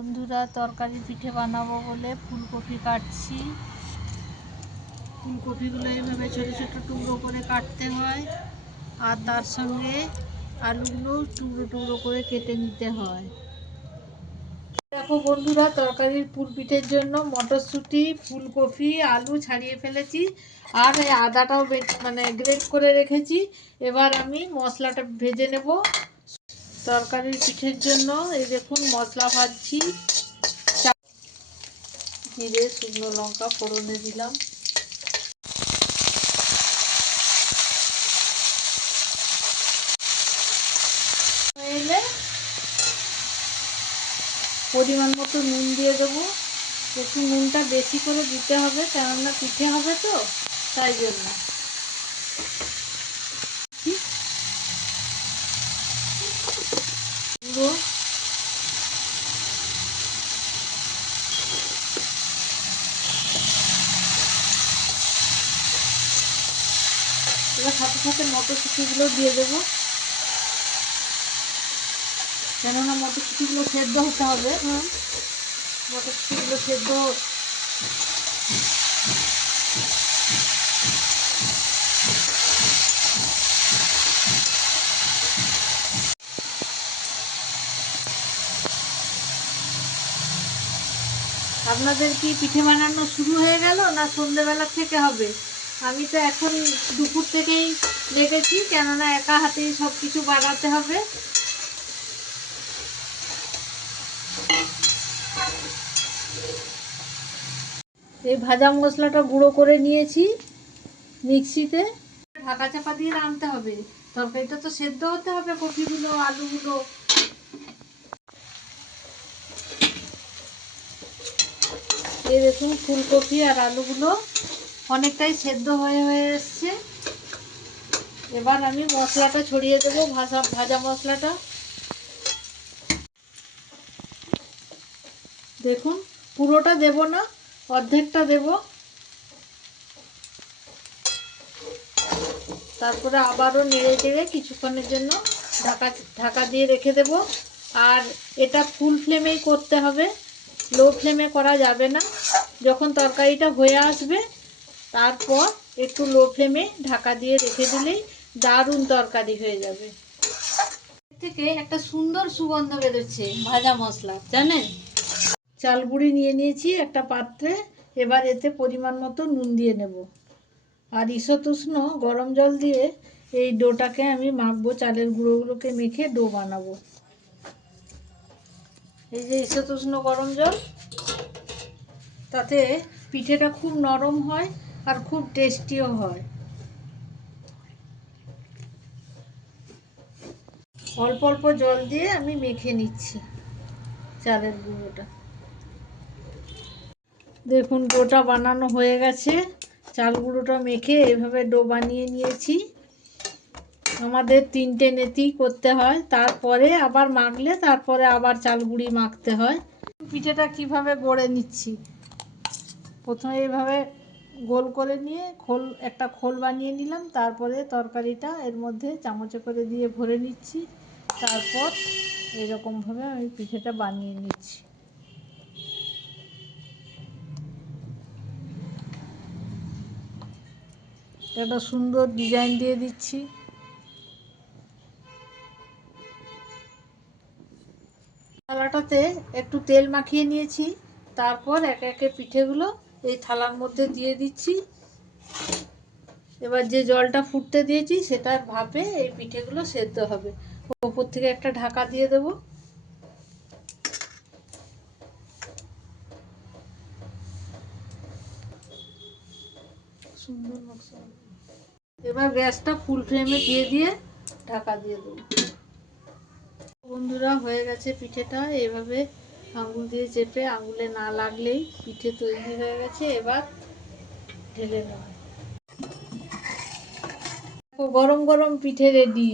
বন্ধুরা, তরকারি পিঠে বানাবো বলে ফুলকপি কাটছি। ফুলকপিগুলো এইভাবে ছোট ছোট টুকরো করে কাটতে হয়, আর তার সঙ্গে আলুগুলো টুকরো টুকরো করে কেটে নিতে হয়। দেখো বন্ধুরা, তরকারির পুর পিঠের জন্য মটরশুঁটি, ফুলকপি, আলু ছাড়িয়ে ফেলেছি, আর এই আদাটাও গ্রেট করে রেখেছি। এবার আমি মশলাটা ভেজে নেব। তরকারির পিঠের জন্য এই দেখুন মশলা ভাজছি। জিরে, শুকনো লঙ্কা ফোড়নে দিলাম। এলে পরিমাণ মতো নুন দিয়ে দেবো। একটু নুনটা বেশি করে দিতে হবে, কেননা পিঠে হবে তো, তাই জন্য। পুরো এবার সাথে সাথে মটরশুঁটিগুলো দিয়ে দেবো, কেননা মটরশুঁটিগুলো সেদ্ধ হতে হবে। মটরশুঁটিগুলো সেদ্ধ আপনাদের কি পিঠে বানানো শুরু হয়ে গেল, না সন্ধ্যেবেলা থেকে হবে? আমি তো এখন দুপুর থেকেই লেগেছি, কেননা একা হাতেই সব কিছু বানাতে হবে। এই ভাজা মশলাটা গুঁড়ো করে নিয়েছি মিক্সিতে। ঢাকা চাপা দিয়ে রাঁধতে হবে, তরকারিটা তো সেদ্ধ হতে হবে, কপিগুলো আলুগুলো। এই দেখুন ফুলকপি আর আলুগুলো অনেকটাই সেদ্ধ হয়ে এসছে। এবার আমি মশলাটা ছড়িয়ে দেবো, ভাজা মশলাটা। দেখুন পুরোটা দেব না, অর্ধেকটা দেব। তারপরে আবারও নেড়ে চেড়ে কিছুক্ষণের জন্য ঢাকা দিয়ে রেখে দেব। আর এটা ফুল ফ্লেমেই করতে হবে, লো ফ্লেমে করা যাবে না। যখন তরকারিটা হয়ে আসবে তারপর একটু লো ফ্লেমে ঢাকা দিয়ে রেখে দিলেই দারুণ তরকারি হয়ে যাবে। থেকে একটা সুন্দর সুগন্ধ বেরোচ্ছে ভাজা মশলা, জানেন। চাল গুঁড়ি নিয়ে নিয়েছি একটা পাত্রে। এবার এতে পরিমাণ মতো নুন দিয়ে নেব, আর ঈষৎ উষ্ণ গরম জল দিয়ে এই ডোটাকে আমি মাখবো। চালের গুঁড়োগুলোকে মেখে ডো বানাবো। এই যে ঈষৎ উষ্ণ গরম জল, তাতে পিঠেটা খুব নরম হয় আর খুব টেস্টিও হয়। অল্প অল্প জল দিয়ে আমি মেখে নিচ্ছি চালের গুঁড়োটা। দেখুন ডোটা বানানো হয়ে গেছে। চাল গুঁড়োটা মেখে এভাবে ডো বানিয়ে নিয়েছি। আমাদের 3টে নেতি করতে হয়, তারপরে আবার মাখলে তারপরে আবার চাল গুঁড়ি মাখতে হয়। পিঠেটা কিভাবে গড়ে নিচ্ছি, প্রথমে এইভাবে গোল করে নিয়ে একটা খোল বানিয়ে নিলাম। তারপরে তরকারিটা এর মধ্যে চামচে করে দিয়ে ভরে নিচ্ছি। তারপর এরকমভাবে আমি পিঠেটা বানিয়ে নিচ্ছি। একটা সুন্দর ডিজাইন দিয়ে দিচ্ছি। থালাটাতে একটু তেল মাখিয়ে নিয়েছি। তারপর একে একে পিঠেগুলো এই থালার মধ্যে দিয়ে দিচ্ছি। এবার যে জলটা ফুটতে দিয়েছি সেটার ভাপে এই পিঠেগুলো সেদ্ধ হবে। ওপর থেকে একটা ঢাকা দিয়ে দেব। সুন্দর নকশা। এবার গ্যাসটা ফুল ফ্লেমে দিয়ে ঢাকা দিয়ে দেবো। বন্ধুরা, হয়ে গেছে পিঠেটা। এইভাবে আঙুল দিয়ে চেপে, আঙুলে না লাগলেই পিঠে তৈরি হয়ে গেছে। এবার ঢেলে নেব। গরম গরম পিঠে রেডি।